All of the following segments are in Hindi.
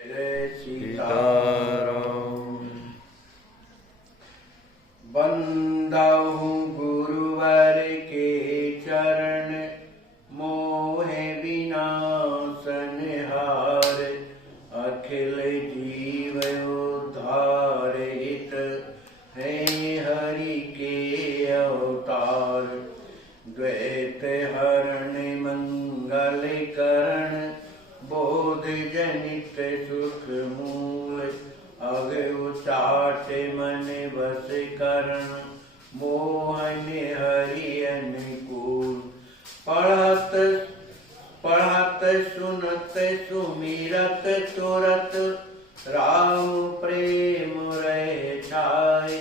जय सीताराम। बंदहु गुरुवर के चरण, मोहे विनाशन हार। अखिल जीव उद्धार हित, है हरि के अवतार। द्वैत हरण मंगल करण, बोध जनित सुख मूल। अग उचाट मन बस करण, मोहन हरि अनुकूल। पढ़त पढ़त सुनत सुमिरत तुरत, राम प्रेम रह छाय।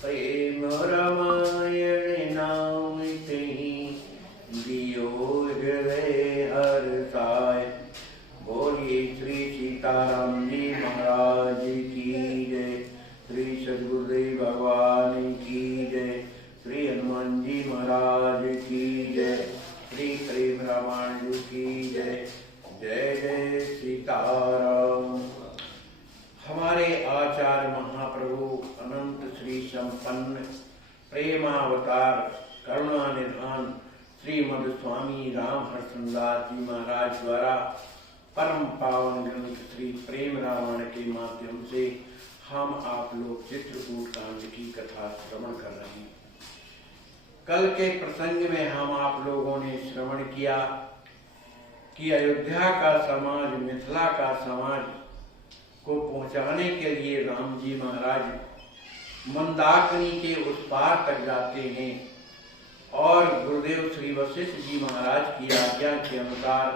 प्रेम रामायण नाम तहि, दियो हृदय हर्षाय। बोलिए श्री सीताराम जी महाराज की जय। श्री सद्गुरुदेव भगवान की जय। श्री हनुमान जी महाराज की जय। श्री प्रेम रामायण जी की जय। जय जय सीताराम। हमारे आचार्य महाप्रभु अनंत श्री संपन्न प्रेमावतार करुणा निधान श्रीमद स्वामी राम हर्षदास जी महाराज द्वारा परम पावन ग्रंथ श्री प्रेम रामायण के माध्यम से हम आप लोग चित्रकूट कांड की कथा श्रवण कर रहे हैं। कल के प्रसंग में हम आप लोगों ने श्रवण किया कि अयोध्या का समाज, मिथिला का समाज को पहुंचाने के लिए राम जी महाराज मंदाकिनी के उस पार तक जाते हैं और गुरुदेव श्री वशिष्ठ जी महाराज की आज्ञा के अनुसार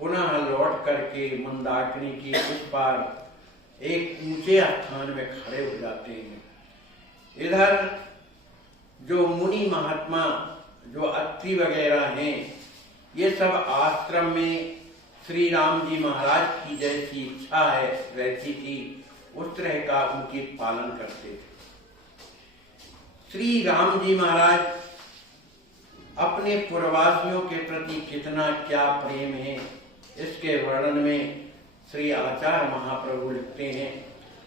पुनः लौट करके मंदाकिनी की उस पार एक ऊंचे स्थान में खड़े हो जाते हैं। इधर जो मुनि महात्मा, जो अत्रि वगैरह हैं, ये सब आश्रम में श्री राम जी महाराज की जैसी इच्छा है रहती थी, उस तरह का उनके पालन करते थे। श्री राम जी महाराज अपने पुरवासियों के प्रति कितना क्या प्रेम है, इसके वर्णन में श्री आचार्य महाप्रभु लिखते हैं।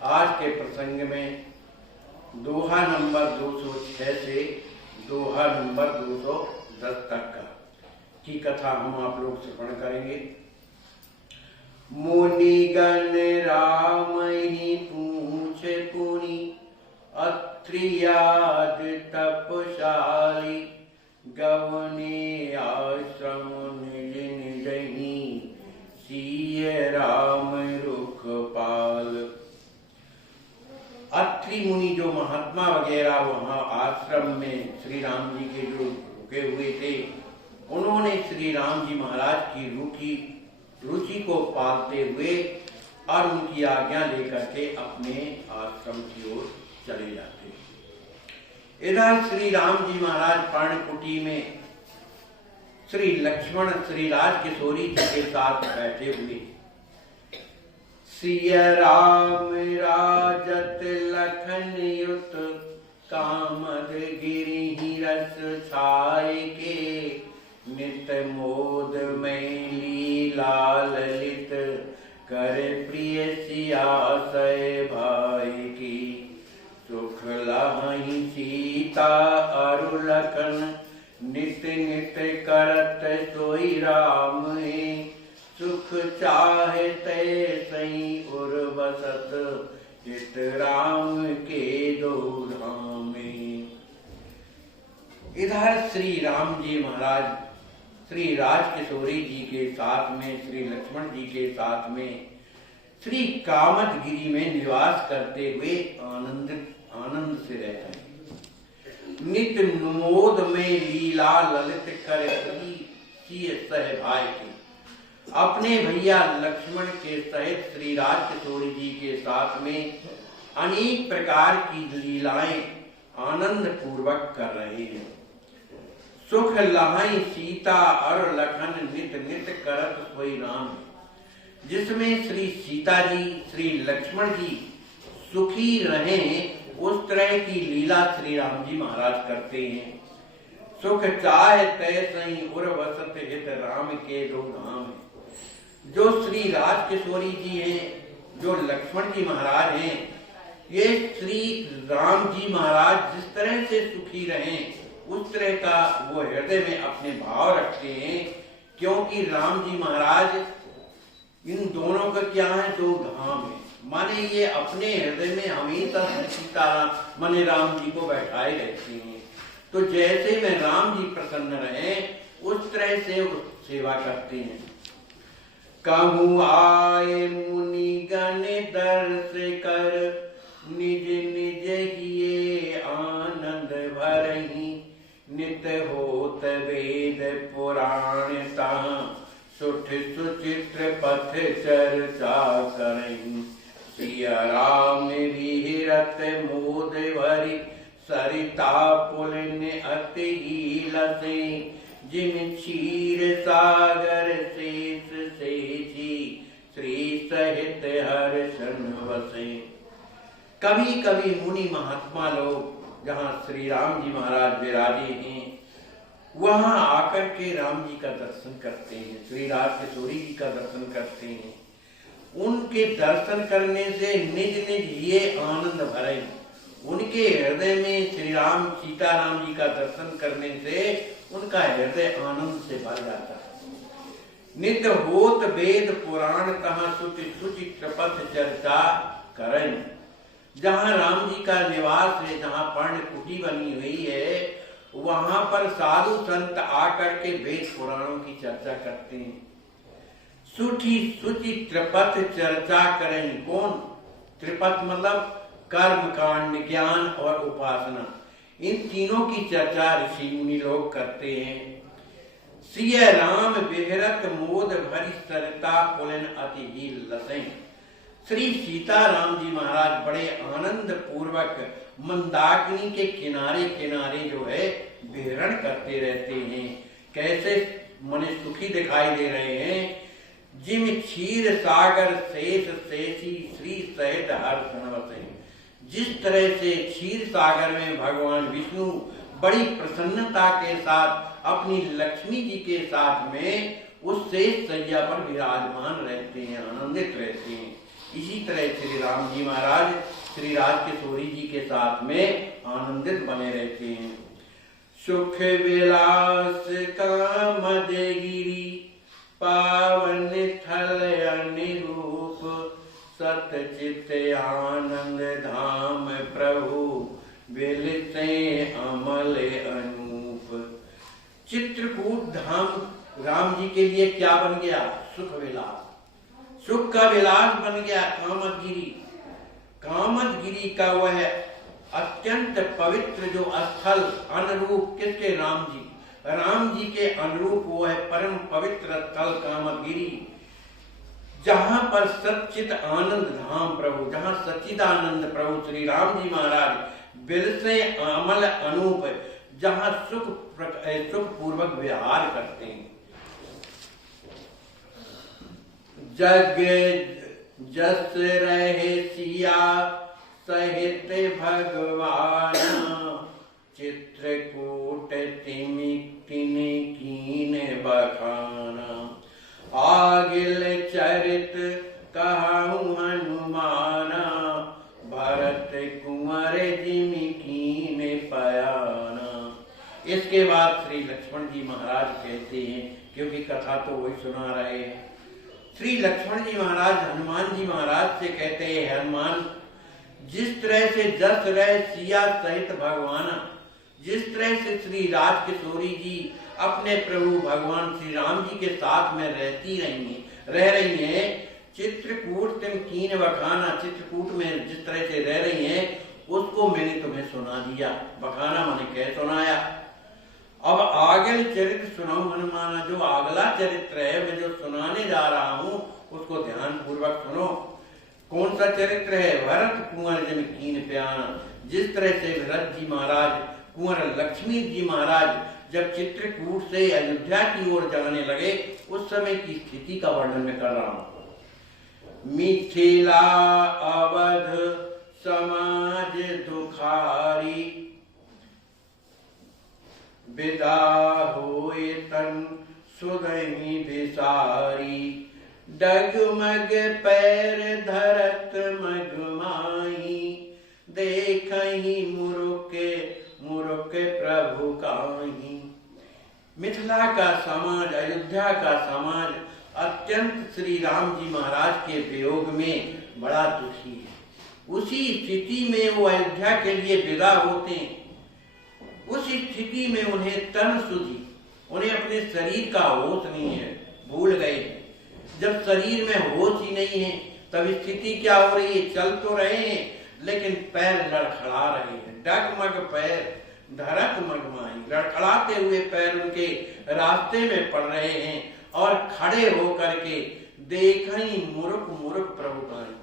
आज के प्रसंग में दोहा नंबर 206 से दोहा नंबर 210 तक की कथा हम आप लोग श्रवण करेंगे। मुनिगण राम ही पूछ पुनि, अत्रियाद तपशाली। गवने आश्रम निज निजहि, सिय राम रुख पाल। अत्रि मुनि जो महात्मा वगैरह वहां आश्रम में श्री राम जी के जो रुके हुए थे, उन्होंने श्री राम जी महाराज की रुचि को पालते हुए और उनकी आज्ञा लेकर के अपने आश्रम की ओर चले जाते हैं। इधर श्री राम जी महाराज पर्णकुटी में श्री लक्ष्मण श्री राजकिशोरी जी के साथ बैठे हुए। सिय राम राजत लखन युत, कामद गिरि रस छाय के। नित मोद में लीला ललित, कर प्रिय सिया सय भाई की। सुख लाहि सीता अरु लखन, नित नित करत सोई राम है। सुख चाहे ते सई उर बसत, चित राम के दो धाम। इधर श्री राम जी महाराज श्री राजकिशोरी जी के साथ में, श्री लक्ष्मण जी के साथ में श्री कामदगिरी में निवास करते हुए आनंद से रहते हैं। नित मोद में लीला ललित कर सहभाय के। अपने भैया लक्ष्मण के सहित श्री राजकिशोरी जी के साथ में अनेक प्रकार की लीलाएं आनंद पूर्वक कर रहे हैं। सुख लहाई सीता और लखन, नित नित करत सोई राम। जिसमें श्री सीता जी, श्री लक्ष्मण जी सुखी रहें, उस तरह की लीला श्री राम जी महाराज करते हैं। सुख चाहे तय सही उर वसत हित, राम के दो धाम। जो श्री राजकिशोरी जी हैं, जो लक्ष्मण जी महाराज हैं, ये श्री राम जी महाराज जिस तरह से सुखी रहें उस तरह का वो हृदय में अपने भाव रखते हैं, क्योंकि राम जी महाराज इन दोनों का क्या है, दो धाम है। माने ये अपने हृदय में हमेशा सीताराम माने राम जी को बैठाए रहते हैं। तो जैसे में राम जी प्रसन्न रहे उस तरह से वो सेवा करते हैं। कहूँ आए मुनि गण दर्श कर, निज निज किए आनंद भरहि, नित होत वेद पुराण तां, सुठ सुचित्र पथ चर्चा करहि। सिया राम विहरत मोद भरि, सरिता पुलिन अति लसे, जिम क्षीर सागर शेष सेजी, श्री सहित हर्षण वसे। कभी कभी मुनि महात्मा लोग जहाँ श्री राम जी महाराज विराजे हैं वहां आकर के राम जी का दर्शन करते हैं, श्री राज किशोरी जी का दर्शन करते हैं। उनके दर्शन करने से निज निज ये आनंद भरे, उनके हृदय में श्री राम सीताराम जी का दर्शन करने से उनका हृदय आनंद से भर जाता है। नित होत वेद पुराण तहाँ सुचि सुचित्र पथ चर्चा करें। जहाँ राम जी का निवास है, जहाँ पर्ण कुटी बनी हुई है, वहां पर साधु संत आकर के वेद पुराणों की चर्चा करते हैं। सुठी सुचि त्रिपथ चर्चा करें। कौन? त्रिपथ मतलब कर्म कांड, ज्ञान और उपासना, इन तीनों की चर्चा ऋषि मुनि लोग करते हैं। सिय राम विहरत मोद भरी, सरिता पुलिन अति लसें। श्री सीताराम जी महाराज बड़े आनंद पूर्वक मंदाकिनी के किनारे किनारे जो है विहरण करते रहते हैं। कैसे मने सुखी दिखाई दे रहे हैं। जिम क्षीर सागर शेष शेषी, श्री सहित हर्षण वसे। जिस तरह से क्षीर सागर में भगवान विष्णु बड़ी प्रसन्नता के साथ अपनी लक्ष्मी जी के साथ में उस शेष सैया पर विराजमान रहते हैं, आनंदित रहते हैं, इसी तरह श्री राम जी महाराज श्री राज किशोरी जी के साथ में आनंदित बने रहते हैं। सुख विलास कामदगिरी, पावन थल अनुरूप, सतचित आनंद धाम प्रभु, बिलते अमल अनूप। चित्रकूट धाम राम जी के लिए क्या बन गया? सुख विलास, सुख का विलास बन गया। कामदगिरी, कामदगिरी का वह अत्यंत पवित्र जो स्थल, अनुरूप किसके? राम जी, राम जी के अनुरूप वह परम पवित्र स्थल कामदगिरी, जहां पर सच्चित आनंद धाम प्रभु, जहां सच्चिदानंद प्रभु श्री राम जी महाराज बिलसे अमल अनूप, जहां सुख पूर्वक विहार करते हैं। जग जस रहे सिया सहित भगवान, चित्रकूट तिनि कीन बखाना। आगिल चरित कहूँ हनुमाना, भरत कुंवर जिमि कीन पयाना। इसके बाद श्री लक्ष्मण जी महाराज कहते हैं, क्योंकि कथा तो वही सुना रहे हैं, श्री लक्ष्मण जी महाराज हनुमान जी महाराज से कहते हैं, हनुमान जिस तरह से जस रहे सिया सहित भगवाना, जिस तरह से श्री राज किशोरी जी अपने प्रभु भगवान श्री राम जी के साथ में रह रही हैं, चित्रकूट तुम कीन बखाना, चित्रकूट में जिस तरह से रह रही हैं उसको मैंने तुम्हें सुना दिया। बखाना मैंने कह सुनाया। अब आगे चरित्र सुनाऊं हनुमाना, जो अगला चरित्र है मैं जो सुनाने जा रहा हूं उसको ध्यान पूर्वक सुनो। कौन सा चरित्र है? भरत कुंवर जिमि कीन प्याना। जिस तरह से भरत जी महाराज कुंवर लक्ष्मी जी महाराज जब चित्रकूट से अयोध्या की ओर जाने लगे उस समय की स्थिति का वर्णन मैं कर रहा हूं। मिथिला अवध समाज दुखारी, विदा होए तन सुगमी विसारी। डगमग पैर धरत मिथिला का समाज, अयोध्या का समाज अत्यंत श्री राम जी महाराज के वियोग में बड़ा दुखी है। उसी स्थिति में वो अयोध्या के लिए विदा होते हैं। उस स्थिति में उन्हें तन सुधी, उन्हें अपने शरीर का होश नहीं है, भूल गए। जब शरीर में होश ही नहीं है तब स्थिति क्या हो रही है? चल तो रहे हैं लेकिन पैर लड़खड़ा रहे हैं, डगमग पैर धरत मगमाई, लड़खड़ाते हुए पैर उनके रास्ते में पड़ रहे हैं और खड़े होकर के देखई मूर्ख मूर्ख प्रभु काई।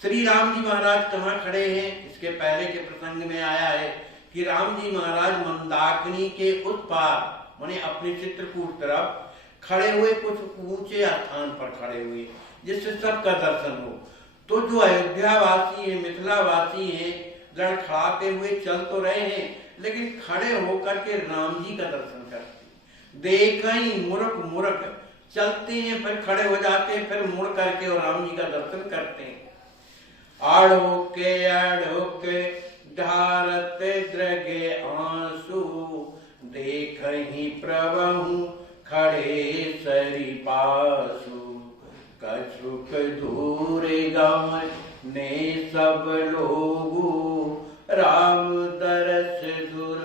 श्री राम जी महाराज कहाँ खड़े हैं? इसके पहले के प्रसंग में आया है कि राम जी महाराज मंदाकिनी के उस पार माने अपने चित्रकूट तरफ खड़े हुए, कुछ ऊंचे स्थान पर खड़े हुए जिससे सबका दर्शन हो। तो जो अयोध्या वासी है, मिथिला वासी है, लड़खड़ाते हुए चल तो रहे हैं लेकिन खड़े होकर के राम जी का दर्शन करते, देखई मूर्ख मूर्ख, चलते हैं फिर खड़े हो जाते हैं, फिर मुड़ करके और राम जी का दर्शन करते हैं। आड़ोके ढारते द्रगे आंसू, देखहि प्रभु खड़े सरी पासु, कछुक दूर गम ने सब लोगू, राम दरस दूर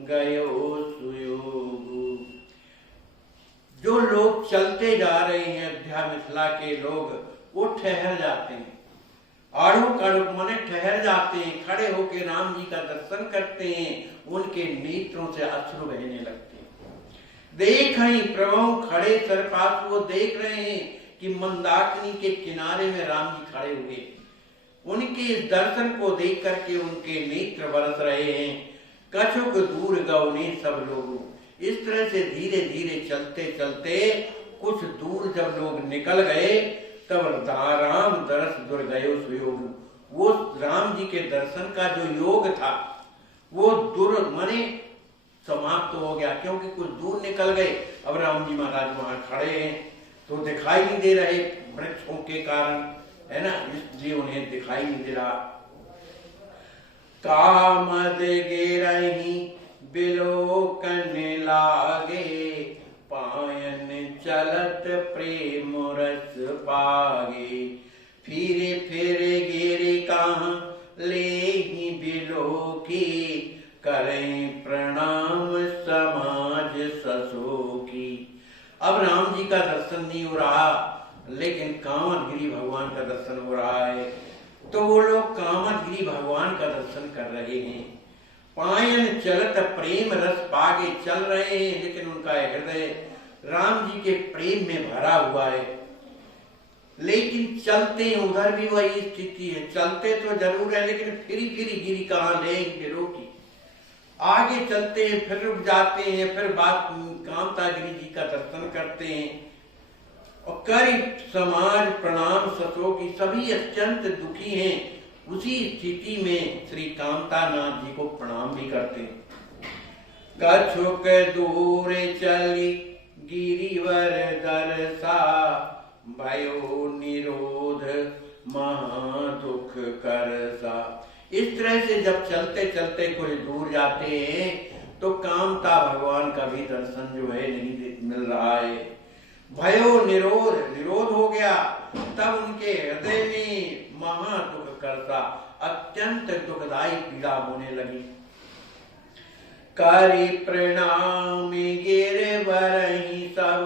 गयो सुयोगु। जो लोग चलते जा रहे हैं अयोध्या मिथिला के लोग, वो ठहर जाते हैं, आड़ुक आड़ुक माने ठहर जाते हैं, खड़े होकर राम जी का दर्शन करते हैं, उनके नेत्रों से अश्रु बहने लगते हैं। देखई प्रभु खड़े सर पास, वो देख रहे हैं कि मंदाकिनी के किनारे में राम जी खड़े हुए, उनके इस दर्शन को देख करके उनके नेत्र बरस रहे हैं। कछुक दूर गौने सब लोग। इस तरह से धीरे धीरे चलते चलते कुछ दूर जब लोग निकल गए तब राम दरस दूर गयो सुयोग, वो राम जी के दर्शन का जो योग था वो दूर माने समाप्त हो गया, क्योंकि कुछ दूर निकल गए। अब राम जी महाराज वहां खड़े हैं तो दिखाई नहीं दे रहे वृक्षों के कारण, है ना, इसलिए उन्हें दिखाई नहीं दे रहा। कामद गिरहि बिलोकन लागे, पायन चलत प्रेम रस पागे, फिरे फिरे गिरे कहाँ लेहि बिलोकी, करें प्रणाम समाज ससोकी। अब राम जी का दर्शन नहीं हो रहा लेकिन कामदगिरी भगवान का दर्शन हो रहा है, तो वो लोग कामदगिरी भगवान का दर्शन कर रहे हैं। पायन चलत प्रेम रस पागे, चल रहे हैं लेकिन उनका हृदय राम जी के प्रेम में भरा हुआ है। लेकिन चलते हैं, उधर भी वही स्थिति है, चलते तो जरूर है लेकिन फिरी फिरी गिरी कहाँ लेंगे रोकी। आगे चलते हैं फिर रुक जाते हैं, फिर बात कामतागिरी जी का दर्शन करते हैं और करी समाज प्रणाम सतो की, सभी अत्यंत दुखी हैं। उसी स्थिति में श्री कामतानाथ जी को प्रणाम भी करते हैं। कछुक दूर चली गिरिवर दरसा, भयो निरोध महा दुख करसा। इस तरह से जब चलते चलते कुछ दूर जाते हैं तो कामता भगवान का भी दर्शन जो है नहीं मिल रहा है। भयो निरोध, निरोध हो गया, तब उनके हृदय में महा दुख करता, अत्यंत दुखदायी पीड़ा होने लगी। करि प्रणाम गिर बरहि सब,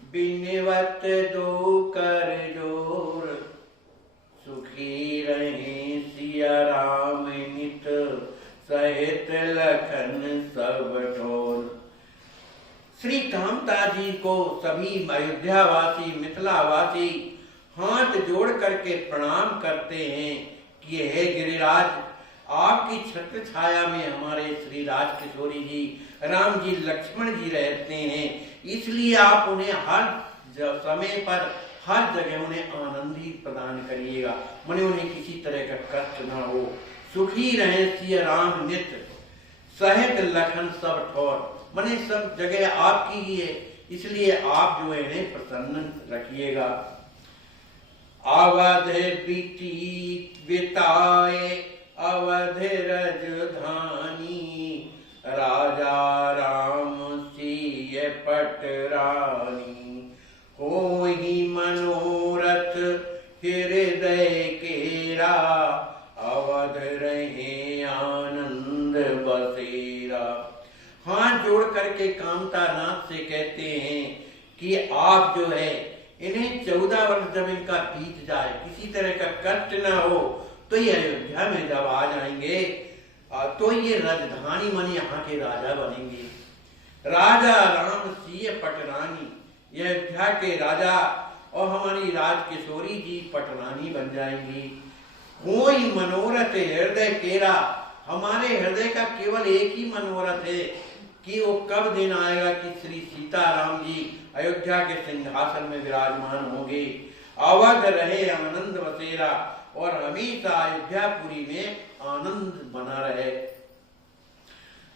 बिनवत दो कर जोर, सुखी रहे सिया राम नित, सहित लखन सब ठोर। श्री कामता जी को सभी अयोध्या वासी, मिथिला वासी हाथ जोड़ करके प्रणाम करते हैं कि हे गिरिराज, आपकी छत्र छाया में हमारे श्री राज किशोरी जी, राम जी, लक्ष्मण जी रहते हैं, इसलिए आप उन्हें हर समय पर हर जगह उन्हें आनंद ही प्रदान करिएगा, माने उन्हें किसी तरह का कष्ट ना हो। सुखी रहे सिया राम नित्य, सहित लखन सब ठोर, माने सब जगह आपकी ही है, इसलिए आप जो है इन्हें प्रसन्न रखिएगा। अवध बीती बिताए अवध राजधानी, राजा राम सिय हृदय केरा, अवध रहे आनंद बसेरा। हाथ जोड़ करके कामतानाथ से कहते हैं कि आप जो है इन्हें 14 वर्ष जब इनका बीत जाए, किसी तरह का कष्ट ना हो, तो ये अयोध्या में जब आ जाएंगे तो ये राजधानी मन यहाँ के राजा बनेंगे। राजा राम सिंह पटरानी, ये अयोध्या के राजा, और हमारी राजकिशोरी जी पटरानी बन जाएंगी। कोई मनोरथ हृदय केरा, हमारे हृदय का केवल एक ही मनोरथ है कि वो कब दिन आएगा कि श्री सीताराम जी अयोध्या के सिंहासन में विराजमान होंगे। अवध रहे आनंद बसेरा, और हमेशा अयोध्यापुरी में आनंद बना रहे।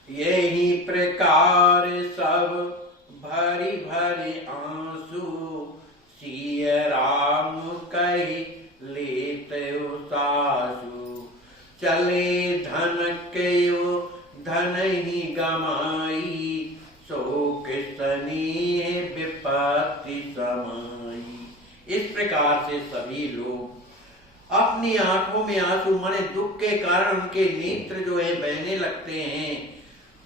यही प्रकार सब भरी भरी आंसू, सिय राम कही लेते सासु। चले धन कयो धन ही गमाई, शोक स्नेह विपत्ति समाई। इस प्रकार से सभी लोग अपनी आंखों में आंसू, माने दुख के कारण उनके नेत्र जो है बहने लगते हैं,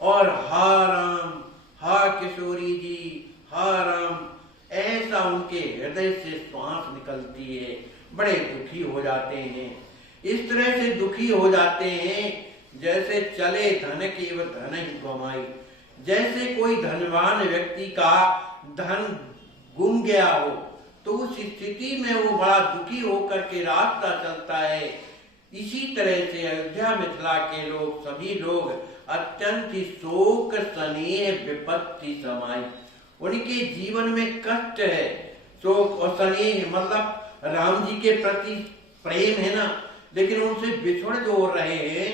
और हा राम, हा किशोरी जी, हा राम, ऐसा उनके हृदय से श्वास निकलती है, बड़े दुखी हो जाते हैं। इस तरह से दुखी हो जाते हैं जैसे चले धन की व धन ही गमाई, जैसे कोई धनवान व्यक्ति का धन गुम गया हो, तो उस स्थिति में वो बड़ा दुखी होकर के रास्ता चलता है। इसी तरह से अयोध्या मिथिला के लोग, सभी लोग अत्यंत ही शोक स्नेह विपत्ति समाई, उनके जीवन में कष्ट है। शोक और स्नेह मतलब राम जी के प्रति प्रेम है ना, लेकिन उनसे बिछड़ जो रहे हैं,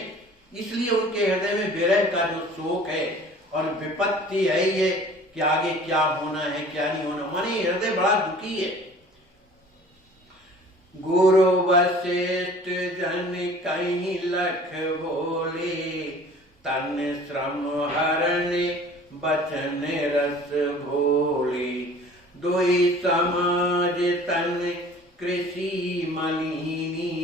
इसलिए उनके हृदय में विरह का जो शोक है, और विपत्ति है ये कि आगे क्या होना है क्या नहीं होना, माने हृदय बड़ा दुखी है। गुरु वशिष्ठ जन कहीं लख बोले, तन श्रम हरण बचन रस भोले। दोई समाज तन कृषि मलिनी,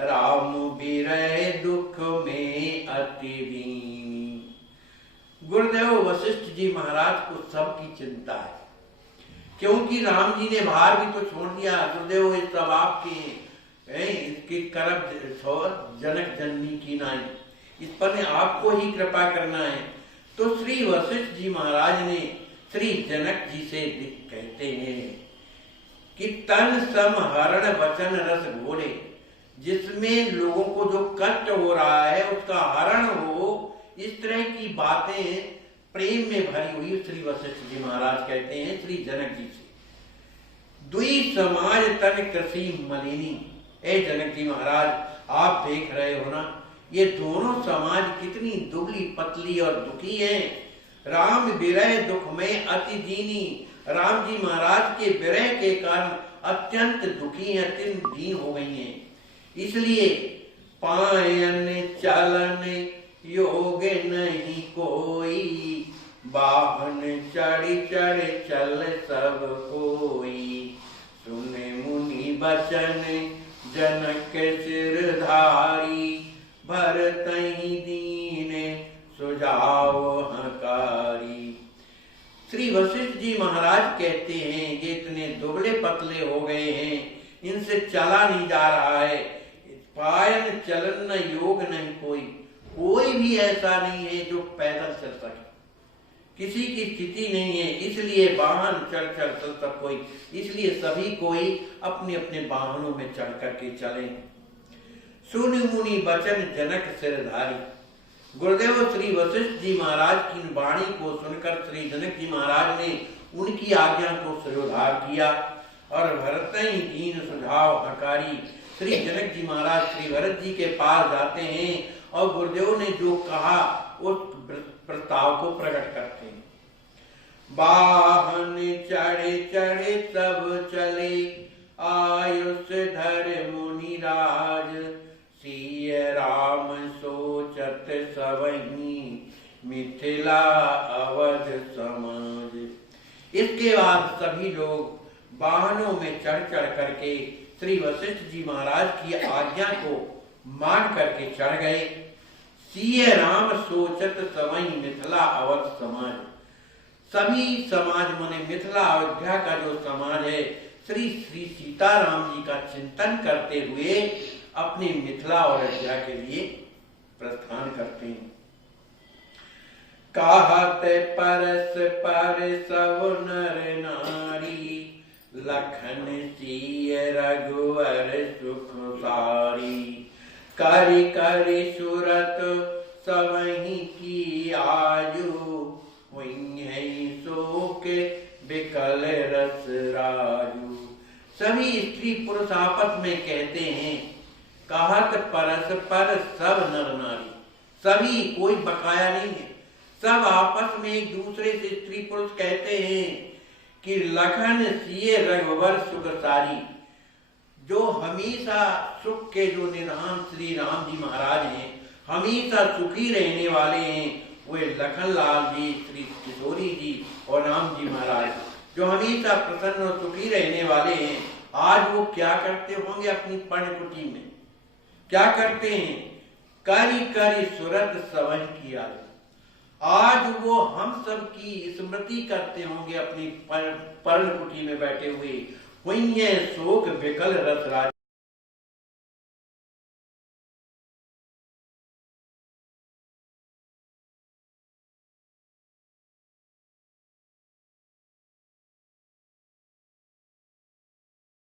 राम विरह दुख में अति दीनी। गुरुदेव वशिष्ठ जी महाराज को सबकी चिंता है, क्योंकि राम जी ने भार भी तो छोड़ दिया। गुरुदेव ये सब आपके इसकी करब जनक जननी की नाई, इस पर ने आपको ही कृपा करना है। तो श्री वशिष्ठ जी महाराज ने श्री जनक जी से कहते हैं कि तन सम हरण वचन रस घोले, जिसमें लोगों को जो कष्ट हो रहा है उसका हरण हो, इस तरह की बातें प्रेम में भरी हुई श्री वशिष्ठ जी महाराज कहते हैं श्री जनक जी से। दुई समाज तन कृषि मलिनी, ए जनक जी महाराज आप देख रहे हो ना, ये दोनों समाज कितनी दुबली पतली और दुखी हैं। राम विरह दुख में अति दीनी, राम जी महाराज के विरह के कारण अत्यंत दुखी हैं, अत्यंत दीन हो गई हैं। इसलिए पायन चलन योग नहीं कोई, वाहन चढ़ चढ़ चल सब कोई। सुने मुनि बचन जनक सिरधारी, भरतहि दीन सुझाव हकारी। श्री वशिष्ठ जी महाराज कहते हैं ये इतने दुबले पतले हो गए हैं, इनसे चला नहीं जा रहा है। पायन चलन न योग नहीं कोई, कोई भी ऐसा नहीं है जो पैदल चल सके, किसी की स्थिति नहीं है। इसलिए वाहन चढ़ चढ़ चलता कोई, इसलिए सभी कोई अपने अपने वाहनों में चढ़ करके चले। सुन मुनि बचन जनक सिरधारी, गुरुदेव श्री वशिष्ठ जी महाराज की वाणी को सुनकर श्री जनक जी महाराज ने उनकी आज्ञा को सिरोधार किया, और भरत ही दीन सुझाव हकारी। श्री जनक जी महाराज श्री भरत जी के पास जाते हैं और गुरुदेव ने जो कहा उस प्रस्ताव को प्रकट करते हैं। वाहन चढ़े चढ़े सब चले, आयुष धर मुनि राज। सिय राम सोचत सबही, मिथिला अवध समाज। इसके बाद सभी लोग वाहनों में चढ़ चढ़ करके श्री वशिष्ठ जी महाराज की आज्ञा को मान करके चढ़ गए। सिय राम सोचत समय मिथिला अवध समाज, सभी समाज माने मिथिला अयोध्या का जो समाज है श्री श्री सीताराम जी का चिंतन करते हुए अपने मिथिला और अयोध्या के लिए प्रस्थान करते हैं। कहत परस पर सब नर नारी, लखन सिय रघुवर सुख सारी। करि करि सुरत सबहि की आजू, हुई शोक बिकल रस राजू। सभी स्त्री पुरुष आपस में कहते हैं, कहत परस पर सब नर नारी, सभी कोई बकाया नहीं है, सब आपस में एक दूसरे से स्त्री पुरुष कहते हैं कि लखन सिय रघुवर सुख सारी, जो हमेशा सुख के जो निधान श्री राम जी महाराज हैं, हमेशा सुखी रहने वाले हैं, वे लखन लाल जी, श्री किशोरी जी और राम जी महाराज, जो हमेशा प्रसन्न और सुखी रहने वाले हैं, आज वो क्या करते होंगे अपनी पर्णकुटी में, क्या करते हैं? करि करि सुरत सबहि की आजू, आज वो हम सब की स्मृति करते होंगे अपनी पर्णकुटी में बैठे हुए। हुई शोक विकल रस राज,